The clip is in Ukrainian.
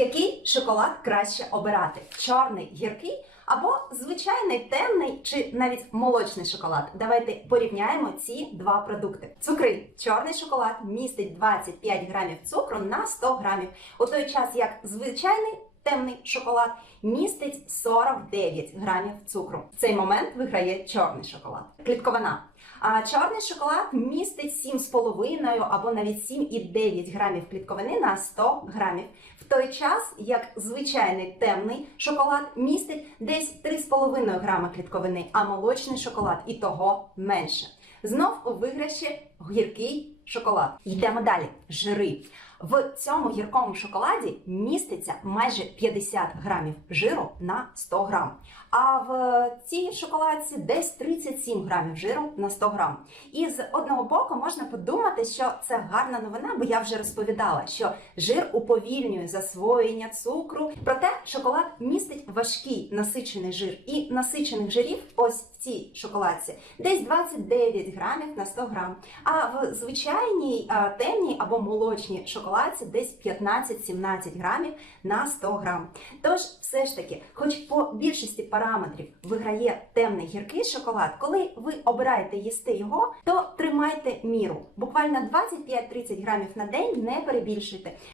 Який шоколад краще обирати? Чорний, гіркий або звичайний темний чи навіть молочний шоколад? Давайте порівняємо ці два продукти. Цукри. Чорний шоколад містить 25 грамів цукру на 100 грамів, у той час як звичайний темний шоколад містить 49 грамів цукру. В цей момент виграє чорний шоколад. Клітковина. А чорний шоколад містить 7,5 або навіть 7,9 грамів клітковини на 100 грамів. В той час, як звичайний темний шоколад містить десь 3,5 грама клітковини, а молочний шоколад і того менше. Знов у виграші гіркий шоколад. Йдемо далі. Жири. В цьому гіркому шоколаді міститься майже 50 грамів жиру на 100 грам. А в цій шоколадці десь 37 грамів жиру на 100 грам. І з одного боку можна подумати, що це гарна новина, бо я вже розповідала, що жир уповільнює засвоєння цукру. Проте шоколад містить важкий насичений жир і насичених жирів ось в цій шоколадці десь 29 грамів на 100 грам. А в звичайній а, темній або молочній шоколадці десь 15-17 грамів на 100 грам. Тож, все ж таки, хоч по більшості параметрів виграє темний гіркий шоколад, коли ви обираєте їсти його, то тримайте міру. Буквально 25-30 грамів на день не перебільшуйте.